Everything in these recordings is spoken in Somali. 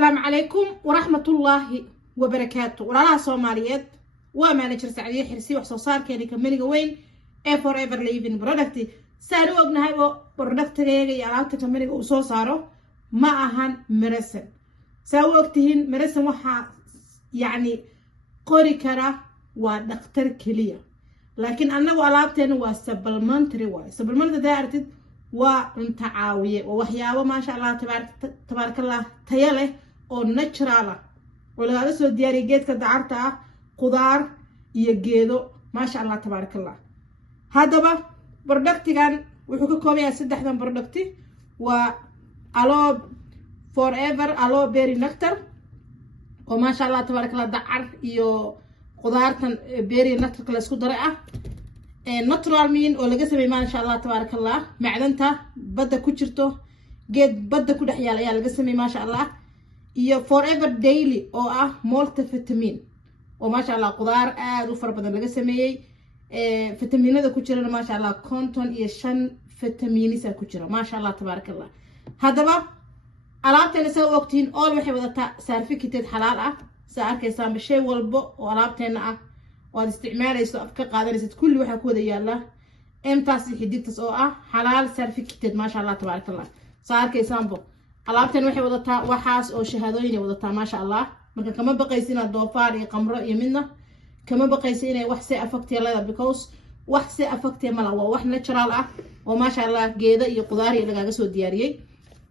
السلام عليكم ورحمة الله وبركاته. ولا صوماليات ومانجر سعدية حرسي وحصار كان يكمل وين forever living product سالو أبنا هاي product ريجي على تكمل وصو صاروا ما أهان مرسم سووا وقتهن مرسم وح يعني قري كرا ودكتور كلية لكن أنا وعلابتين وسبلمنتري وسبلمنت دارتد وانت عاوية ووحياوة ما شاء الله تبارك الله تياله أو ناتشراله ولا هذا سو دياري جيت كدعرتها خضار يجيدو ما شاء الله تبارك الله. هذا با برودكتي كان وحكي كومي سدح ذن برودكتي وألو forever ألو بيري نكتر وما شاء الله تبارك الله دعر يو خضار كان بيري نكتر كلا سكو درعة ناترال مين oo laga sameeyay ma sha Allah tabaaraka Allah macdanta badda ku jirto geed badda ku dhaxyaal ayaa laga sameeyay ma sha Allah iyo forever daily oo ah multivitamin oo ma sha Allah qudaar aad u far badan laga sameeyay fitamiinada ku jirana ma sha Allah konton iyo 5 fitamiinisa ku jira ma sha Allah tabaaraka Allah. hadaba alaabteena soo waqtiin oo waxay wadataa certificate xalaal ah saa arkaysan shay walbo oo alaabteena ah والاستعمال أفكار قادرة كل واحد كودا يلا إمتى حديث أو حلال سيرفيكتد ما شاء الله تبارك الله. صار كيسامبو علابتين وحي وضعتها وحاس أو شهادوين وضعتها ما شاء الله. ممكن كمان بقى يصير الضوافر قمر يمنا كمان بقى يصير وحسي أفكتي الله بكوس وحسي أفكتي ملوا وحنا نشرال وما شاء الله جيدا يقدر يلقى جسوا دياري.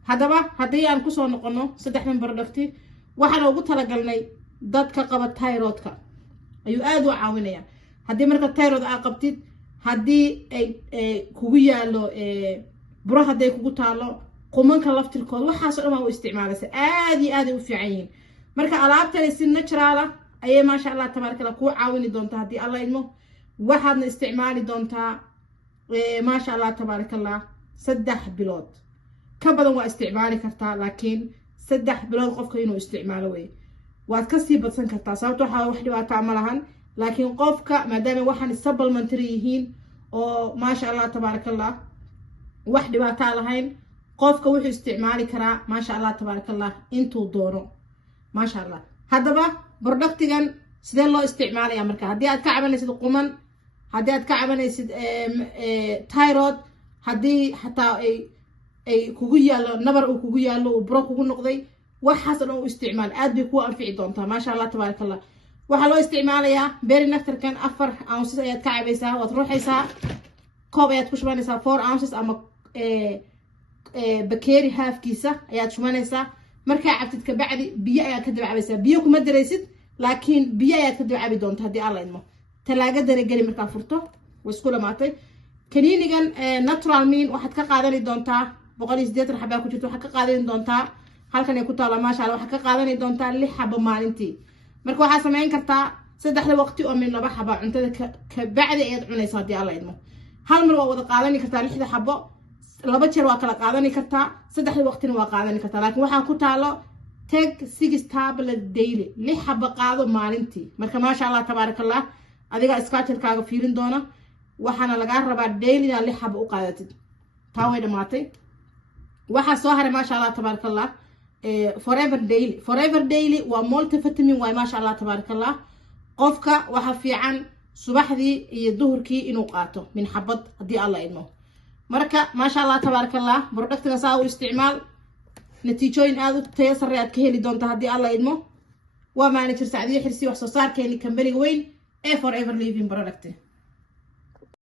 هذا ما هدي أن كسر نقنو صدق من بردختي وحنا وقتها لقلني ضد كقبة تايروتك. ayuu aad u caawinaya hadii marka tayrood aad qabtid hadii ay kugu yaalo buro haday kugu taalo qumanka laftirkood waxaas oo dhan waa u isticmaalaysa aad iyo aad u fiican yihiin marka alaabtan si natural ah ayay ma sha Allah tabaaraka Allah ku caawini doonta hadii Allah idmo waxaadna isticmaali doontaa ma sha Allah tabaaraka Allah 3 bilood ka badan waa isticmaali kartaa laakiin 3 bilood qofka inuu isticmaalo way waad ka sii badsan kartaa sababtoo waxa wax dhibaato ma lahan laakiin qofka maadaama waxaan supplementary yihiin oo ma sha Allah tabaaraka Allah wax dhibaato lahayn qofka wuxuu isticmaali karaa ma sha Allah tabaaraka Allah intuu doono ma sha Allah. hadaba productigan sidee loo isticmaalayaa marka hadii aad ka cabanaysid quman hadii aad ka cabanaysid thyroid hadii xataa ay kugu yaalo nabar uu kugu yaalo oo buro kugu noqday waxaas oo isticmaal aad bay ku anfici doontaa ma sha Allah tabaaraka Allah. waxa loo isticmaalayaa beeri nectar-kan 4 ounces ayaad ka cabaysaa waad ruuxaysaa koob ayaad ku shubanaysaa 4 ounces ama bakeeri halfkiisa ayaad shubanaysaa markaa cabtid ka bacdi biyo ayaad ka dabacaysaa biyo kuma daraysid laakiin biyo ayaad ka dabacabi doontaa hadii Allah idmo talaagada gali markaa furto way isku lamaatay. kaniinigan natural mean waxaad ka qaadani doontaa 180 xabaa ku jirto waxaad ka qaadani doontaa halkan ay ku taala ma sha Allah waxa ka qaadanay doontaa 6 xabo maalintii marka waxa sameyn kartaa 3 waqti oo min 2 xabo cuntada ka bacdi ay cunaysaa hadii Allah idmo hal mar waa wada qaadani kartaa 6 xabo 2 jeer waa kala qaadani kartaa 3 waqtina waa qaadani kartaa laakiin waxa ku taalo take 6 tablet daily 6 xabo qaado maalintii marka ma sha Allah tabaaraka Allah adiga schedule-kaaga fiirin doona waxana laga rabaa daily 6 xabo u qaadatid taa way dhamaatay waxa soo haray ma sha Allah tabaaraka Allah forever daily waa multivitamin waa ma sha Allah tabaaraka Allah qofka waxa fiican subaxdii iyo duhurkii inuu qaato min xabad hadii Allah idmo marka ma sha Allah tabaaraka Allah productiga saa u isticmaal natiijooyin aad u tayo sare aad ka heli doontaa hadii Allah idmo waa manager Sacdiye Xirsi wax soo saarkeeni company weyn forever living product.